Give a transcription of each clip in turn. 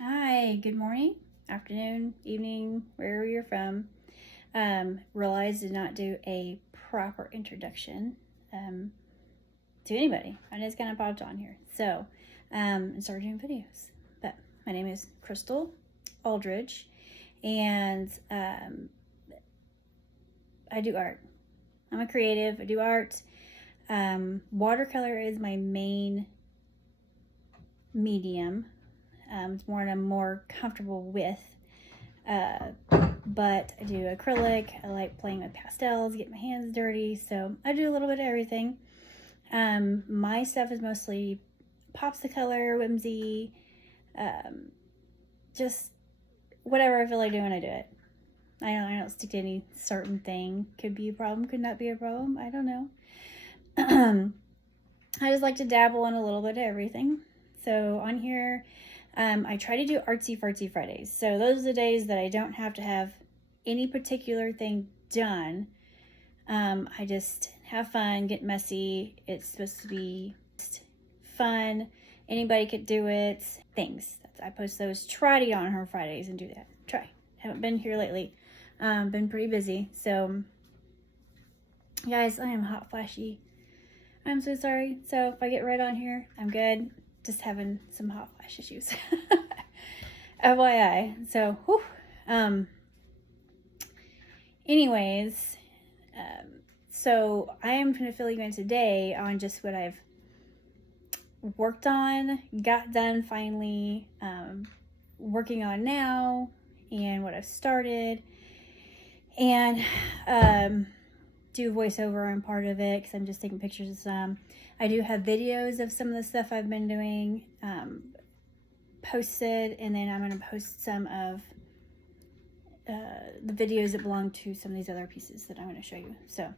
Hi, good morning, afternoon, evening, wherever you're from. Realized did not do a proper introduction to anybody. I just kind of popped on here. And started doing videos. But my name is Crystal Aldridge, and I do art. I'm a creative, I do art. Watercolor is my main medium. It's more I'm more comfortable with. But I do acrylic. I like playing with pastels, get my hands dirty. So I do a little bit of everything. My stuff is mostly pops of color, whimsy, just whatever I feel like doing, I do it. I don't stick to any certain thing. Could be a problem, could not be a problem. I don't know. I just like to dabble in a little bit of everything. So on here, I try to do artsy fartsy Fridays. So those are the days that I don't have to have any particular thing done. I just have fun, get messy. It's supposed to be fun. Anybody could do it. Things. I post those. Try to get on her Fridays and do that. Try. Haven't been here lately. Been pretty busy. So, guys, I am hot flashy. I'm so sorry. So if I get red on here, I'm good. Just having some hot flash issues. FYI. So, whew. Anyways, so I am going to fill you in today on just what I've worked on, got done finally, working on now, and what I've started, and do voiceover on part of it because I'm just taking pictures of some. I do have videos of some of the stuff I've been doing posted, and then I'm going to post some of the videos that belong to some of these other pieces that I'm going to show you. So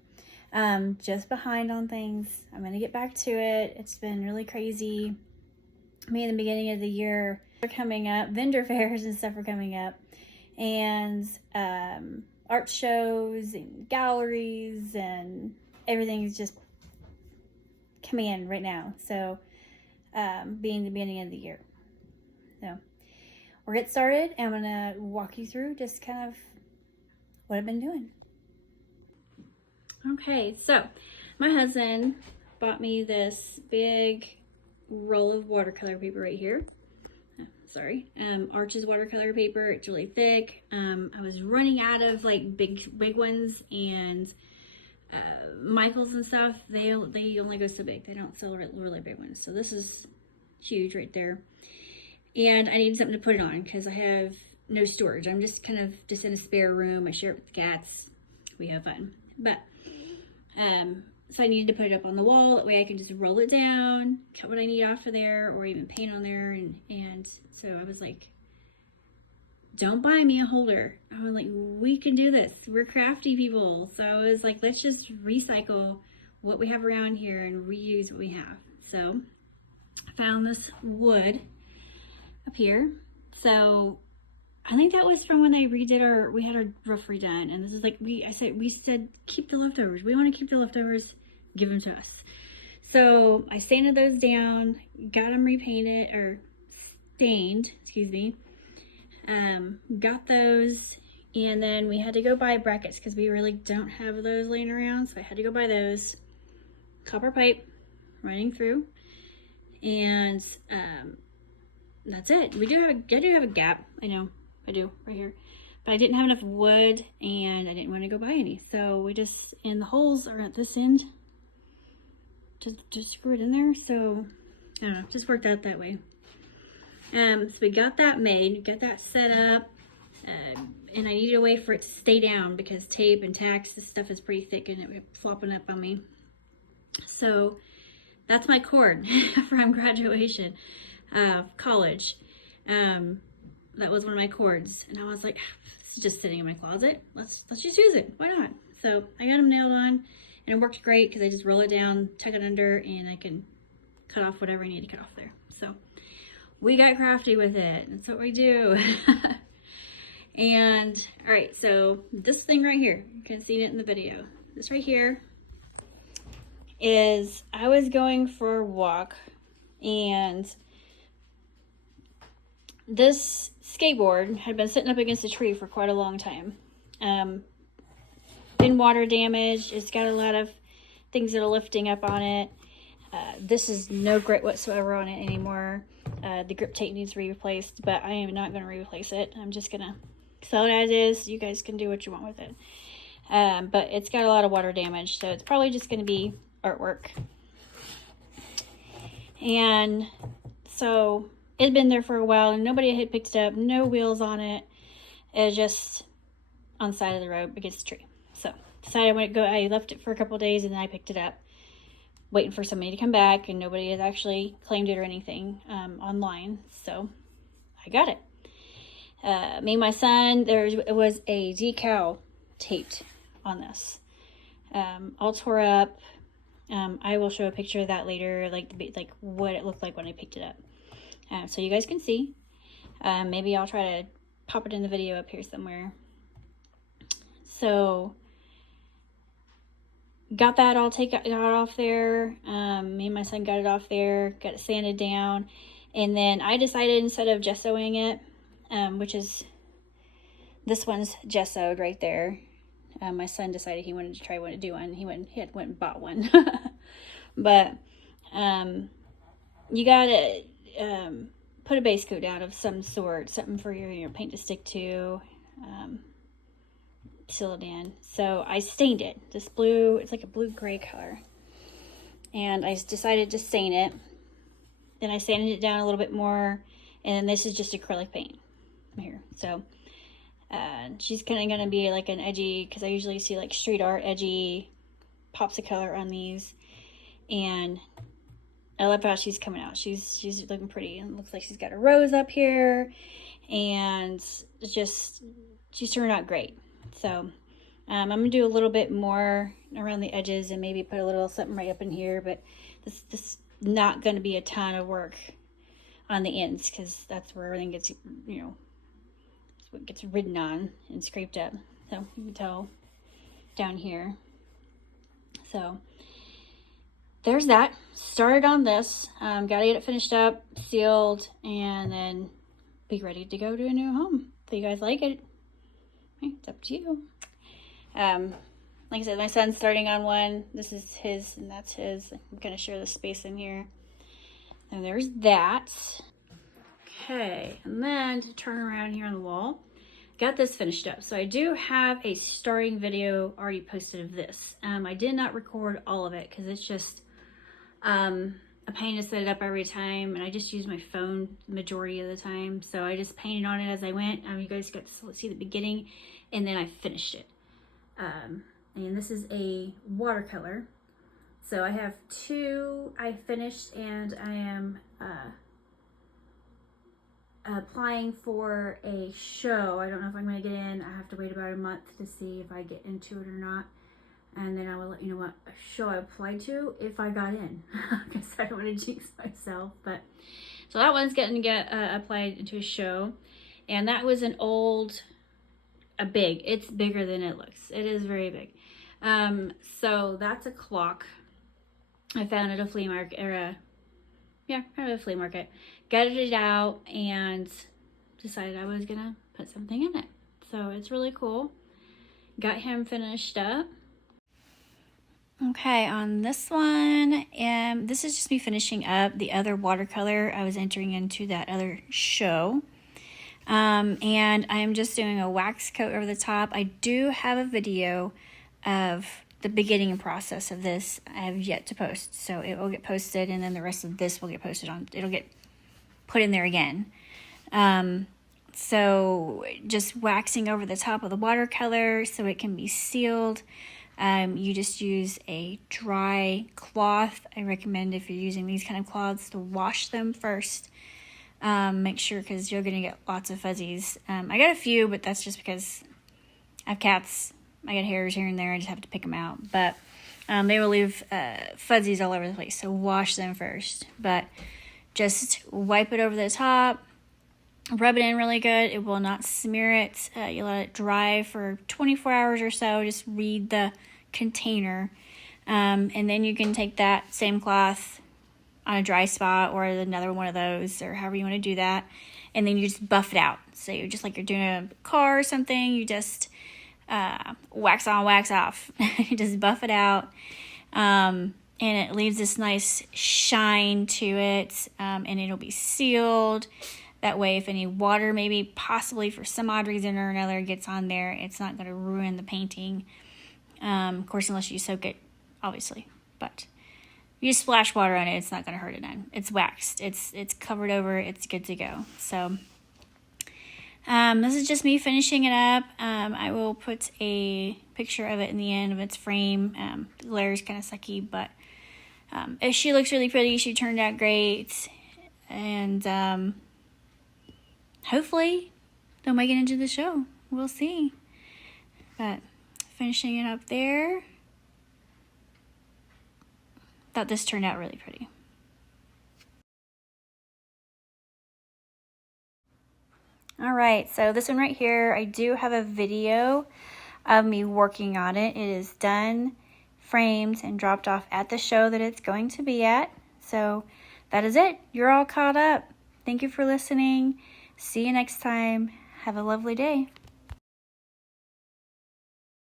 just behind on things. I'm going to get back to it. It's been really crazy. Me in the beginning of the year are coming up. Vendor fairs and stuff are coming up. And art shows and galleries and everything is just coming in right now. So being the beginning of the year. So we'll get started. I'm going to walk you through just kind of what I've been doing. Okay, so my husband bought me this big roll of watercolor paper right here. Sorry, Arches watercolor paper. It's really thick. I was running out of like big ones, and Michaels and stuff, they only go so big. They don't sell really big ones. So this is huge right there. And I needed something to put it on because I have no storage. I'm just kind of just in a spare room. I share it with the cats. We have fun. But so I needed to put it up on the wall. That way I can just roll it down, cut what I need off of there, or even paint on there. And so I was like, don't buy me a holder. I was like, we can do this. We're crafty people. So I was like, let's just recycle what we have around here and reuse what we have. So I found this wood up here. So I think that was from when they redid we had our roof redone. And this is like, we said, keep the leftovers. We want to keep the leftovers, give them to us. So I sanded those down, got them repainted or stained, excuse me. Got those, and then we had to go buy brackets because we really don't have those laying around. So I had to go buy those. Copper pipe running through, and that's it. I do have a gap. I know I do right here, but I didn't have enough wood, and I didn't want to go buy any. So we just, and the holes are at this end. Just screw it in there. So I don't know, just worked out that way. So we got that made, got that set up, and I needed a way for it to stay down because tape and tacks, this stuff is pretty thick and it was flopping up on me. So that's my cord from graduation of college. That was one of my cords, and I was like, it's just sitting in my closet. Let's just use it. Why not? So I got them nailed on, and it worked great because I just roll it down, tuck it under, and I can cut off whatever I need to cut off there. So we got crafty with it. That's what we do. And all right, so this thing right here, you can see it in the video. This right here is, I was going for a walk, and this skateboard had been sitting up against a tree for quite a long time. Been water damaged. It's got a lot of things that are lifting up on it. This is no grip whatsoever on it anymore. The grip tape needs to be replaced, but I am not going to replace it. I'm just going to sell it as is. You guys can do what you want with it. But it's got a lot of water damage, so it's probably just going to be artwork. And so it'd been there for a while and nobody had picked it up. No wheels on it. It was just on the side of the road against the tree. So decided I left it for a couple of days and then I picked it up, waiting for somebody to come back, and nobody had actually claimed it or anything online. So I got it. Me and my son, there was a decal taped on this, all tore up. I will show a picture of that later, like what it looked like when I picked it up, so you guys can see. Maybe I'll try to pop it in the video up here somewhere. So got that all got off there. Me and my son got it off there, got it sanded down, and then I decided, instead of gessoing it, which is, this one's gessoed right there. My son decided he wanted to try to do one. He went and bought one. But you gotta put a base coat down of some sort, something for your paint to stick to, seal it in. So I stained it this blue. It's like a blue-gray color, and I decided to stain it. Then I sanded it down a little bit more, and this is just acrylic paint here. So she's kind of going to be like an edgy, because I usually see like street art edgy pops of color on these, and I love how she's coming out. She's looking pretty, and looks like she's got a rose up here, and just she's turned out great. So I'm gonna do a little bit more around the edges and maybe put a little something right up in here, but this is not going to be a ton of work on the ends, because that's where everything gets, what gets ridden on and scraped up. So you can tell down here. So there's that. Started on this. Got to get it finished up, sealed, and then be ready to go to a new home. If you guys like it, it's up to you. Like I said, my son's starting on one. This is his and that's his. I'm going to share the space in here. And there's that. Okay, and then to turn around here on the wall, got this finished up. So I do have a starting video already posted of this. I did not record all of it because it's just a pain to set it up every time, and I just use my phone the majority of the time. So I just painted on it as I went. You guys got to see the beginning, and then I finished it. And this is a watercolor. So I have two I finished, and I am applying for a show. I don't know if I'm going to get in. I have to wait about a month to see if I get into it or not. And then I will let you know what show I applied to if I got in, because I don't want to jinx myself. But so that one's getting applied into a show, and that was it's bigger than it looks. It is very big. So that's a clock I found at a flea market, kind of a flea market. Gutted it out and decided I was gonna put something in it. So it's really cool. Got him finished up. Okay, on this one, this is just me finishing up the other watercolor I was entering into that other show. And I'm just doing a wax coat over the top. I do have a video of the beginning process of this. I have yet to post, so it will get posted, and then the rest of this will get posted on. It'll get put in there again. So just waxing over the top of the watercolor so it can be sealed. You just use a dry cloth. I recommend, if you're using these kind of cloths, to wash them first. Make sure, because you're going to get lots of fuzzies. I got a few, but that's just because I have cats. I got hairs here and there. I just have to pick them out. But they will leave fuzzies all over the place, so wash them first. But just wipe it over the top. Rub it in really good. It will not smear it. You let it dry for 24 hours or so. Just read the container. And then you can take that same cloth, on a dry spot or another one of those, or however you want to do that. And then you just buff it out. So you're just like you're doing a car or something, you just wax on, wax off. You just buff it out. And it leaves this nice shine to it, and it'll be sealed. That way, if any water maybe possibly for some odd reason or another gets on there, it's not going to ruin the painting. Of course, unless you soak it, obviously. But you just splash water on it, it's not going to hurt it none. It's waxed. It's covered over. It's good to go. So this is just me finishing it up. I will put a picture of it in the end of its frame. The glare is kind of sucky, but she looks really pretty. She turned out great. And hopefully they'll make it into the show. We'll see. But finishing it up there. Thought this turned out really pretty. All right, so this one right here, I do have a video of me working on it. It is done, framed, and dropped off at the show that it's going to be at. So that is it. You're all caught up. Thank you for listening. See you next time. Have a lovely day.